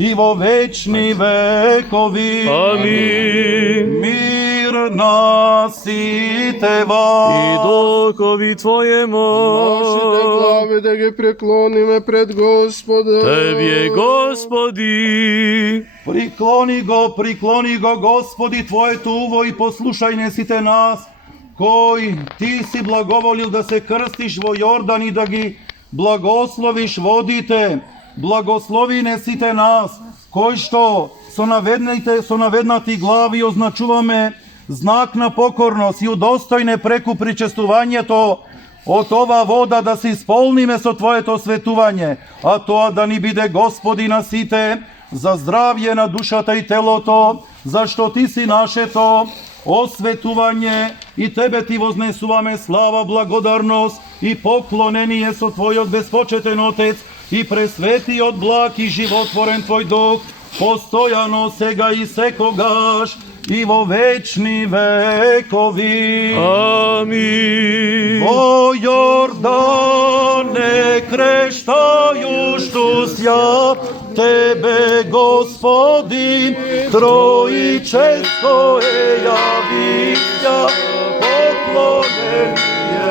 i во вечни векови. Амин. Мир на сите вас. И духови Твоему. Нашите глави да ги преклониме пред Господа. Тебе, Господи. Приклони го, Господи, Твоето уво и послушај не сите нас, кој Ти си благоволил да се крстиш во Јордан и да ги благословиш водите. Благослови не сите нас, кои што со наведнати глави означуваме знак на покорност и удостојне преку причестувањето од ова вода да се исполниме со Твоето светување, а тоа да ни биде Господи на сите, за здравје на душата и телото, зашто Ти си нашето осветување и Тебе Ти вознесуваме слава, благодарност и поклонение со Твојот безпочетен Отец и пресветиот благ и животворен Твој Дух, постојано сега и секогаш и во вечни векови. Амин. Во Јордане крштајушту ја Тебе, Господи, Троичесто явија, поклонение,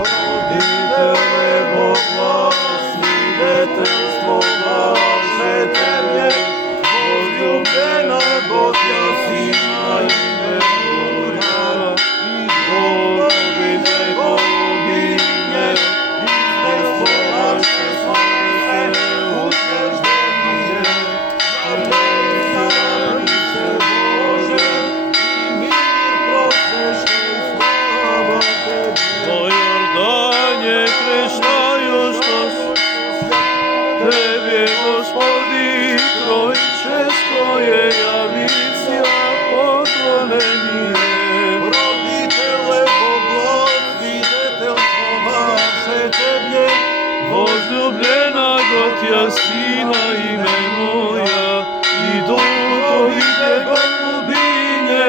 родителе Бога, свидетелство ваше Тебе, возлюбена Готја Сина именуја, и Боговите богиње, известно ваше славе утверждение, алелуја, Боже, и мир просвещен, слава Тебе. Во Јордане крштајуштос, Тебе, Господи, Троичесто явиција, поклонение. Родителе Бога, свидетелство ваше Тебе, Возлюблена Готја Сина именуја, и духовите голубиње,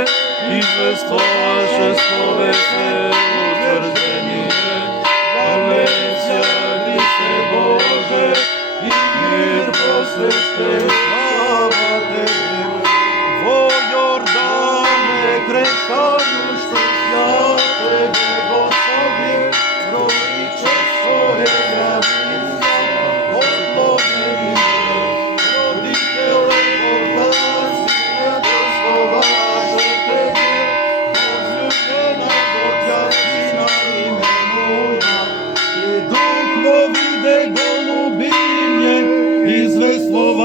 извествуваше слове